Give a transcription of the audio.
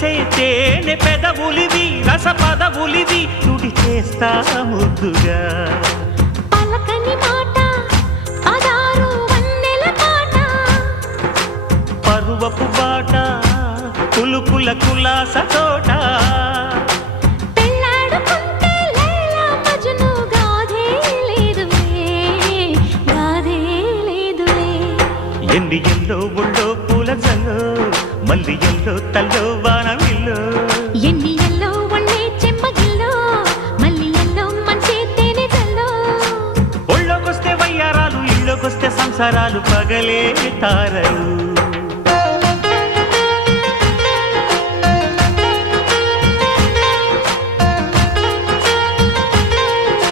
చేసే తేనె పెదవులివి రస పదవులివి తుడి చేస్తా ముద్దుగా పలకని మాట పదారు వన్నెల పాట పరువపు బాట కులుకుల కులాస తోట పెళ్ళాడుకుంటే లైలా మజ్ను గాథే లేదులే ఎన్ని ఎల్లో ఒళ్ళో పూల జల్లో మల్లి ఎల్లో తల్లో వానవిల్లో ఎన్ని ఎల్లో ఒళ్ళే చెమ్మగిల్లో మల్లి ఎల్లో మంచి తేనె జల్లో ఒళ్ళోకొస్తే వయ్యారాలు ఇళ్ళోకొస్తే సంసారాలు పగలే తారలు